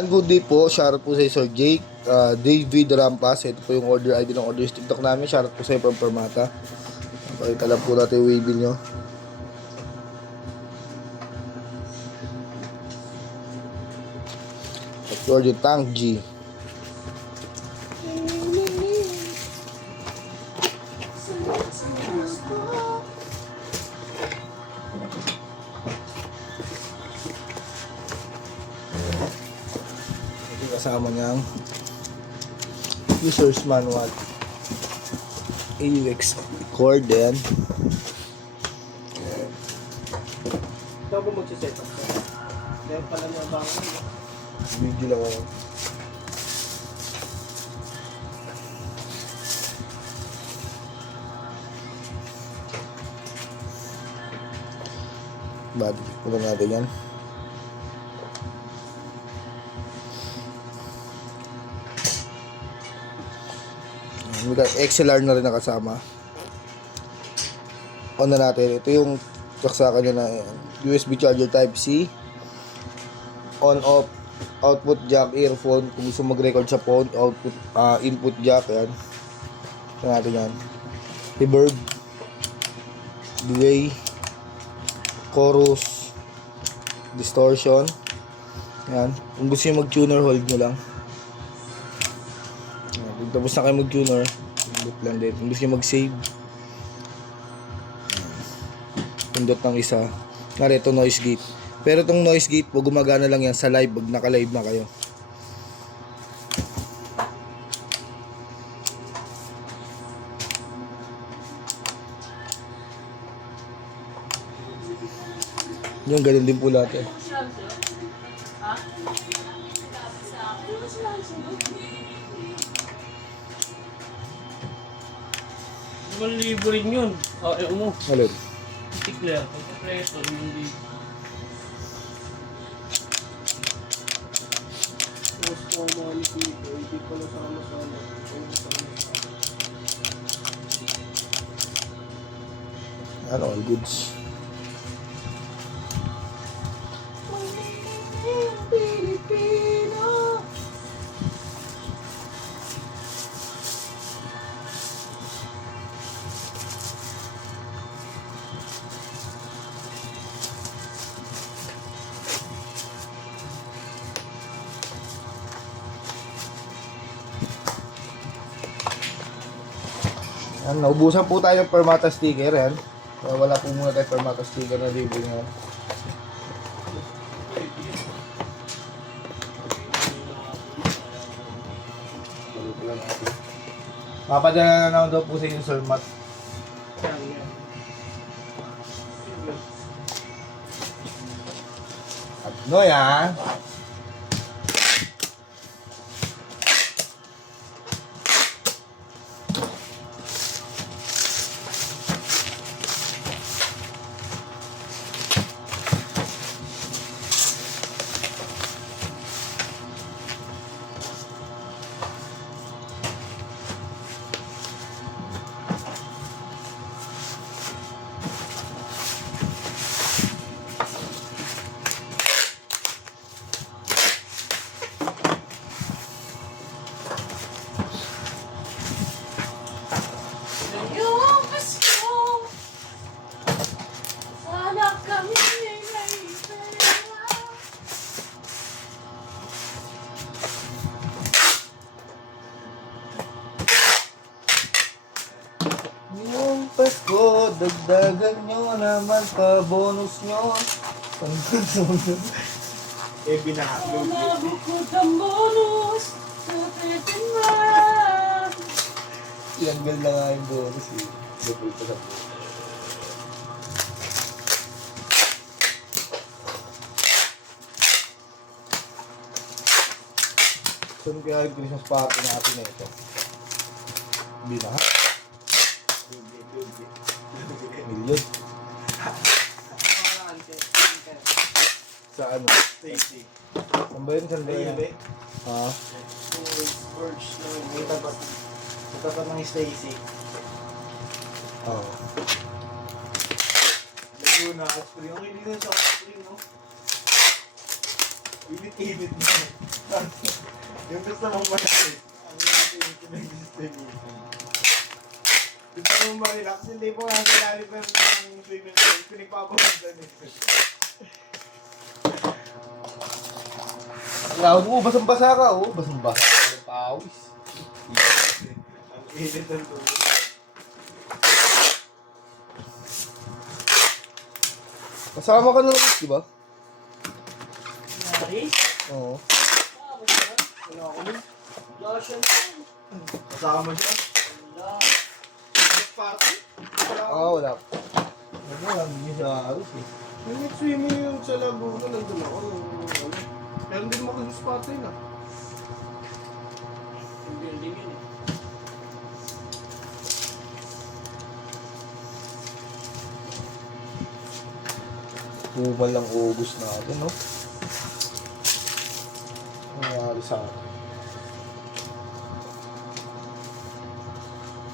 Good day po, shoutout po sa Sir Jake, David Rampas. Ito po yung order ID ng order TikTok namin. Shoutout po sa from Permata. Pakita lang po natin yung waybill nyo. At order Tank G. Kasama niyang user's manual, AUX cord din. Ikaw ba mag-set up ka? Kaya pala niya ba ako? Video lang ako. Body check muna natin yan. XLR na rin nakasama. On na natin. Ito yung saksakan nyo na USB charger type C. On off output jack earphone. Kung gusto mag-record sa phone, output input jack yan. Ito natin yan. Reverb, delay, chorus, distortion. Yan. Kung gusto nyo mag-tuner, hold nyo lang. Kung tapos na kayo mag-tuner, pindot lang din. Kung gusto nyo mag-save, pindot ng isa. Ngari, ito noise gate. Pero itong noise gate po, gumagana lang yan sa live. Pag naka-live na kayo. Yung ganun din po lahat eh. Libo rin yun. Ayaw mo. Alin? Tikler. Pagka-preso, hindi. Tapos ko ang mga nipito, hindi ko na sama-sama. Ano, all goods. Yan, naubusan po tayo ng Permata sticker yan. So, wala po muna tayo Permata sticker na libre ngayon. Papadala na naman daw po sa inyo, Sir Matt. At no yan. Pasko, dagdagan nyo naman pa bonus nyo. Binahatlog. Nabukod ang bonus sa Pilipinas. Tiyanggal na nga yung bonus eh. Double pa sa bonus. Saan kaya yung Christmas party natin na ito? Binahat? Million? Sa ano? Stacy. Saan ba yun? Saan ba yun? Ha? Birch na may tapat. Sa tapat ng Stacy. Oo. Laguna at spring. Ang hindi na sa spring, no? Init-init na. Yung gusto mong malapit. Ang init-init na gusto niya. Gusto mong marelax. Hindi po nga sa lalim ng swimming pool. Pinagpapagod na ito. Lawad mo, basang-basa ka, oh. Basang-basa ka ng pawis. Ang init ng tubig. Kasama ka na lang, di ba? Yari? Oo. Ah, ba siya? Wala ako nun. Wala siya. Kasama siya. Wala. Next party? Wala ako. Wala. Wala, hindi siya aros eh. Yung next swimming yung sa Laguna, nandun ako. Pero hindi mo mag-gusto party na. Yung building yun eh. Tumal lang ubus natin, no? Ano nangyari sa akin?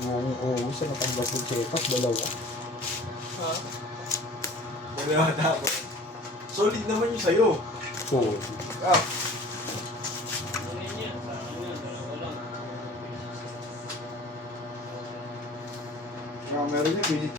Buong ubus na natanggap yung check-up, dalawa. Ha? Wala dapat. Solid naman yung sa'yo. So, Ano yun yan? Sa akin yan, dalawa lang. Meron niya,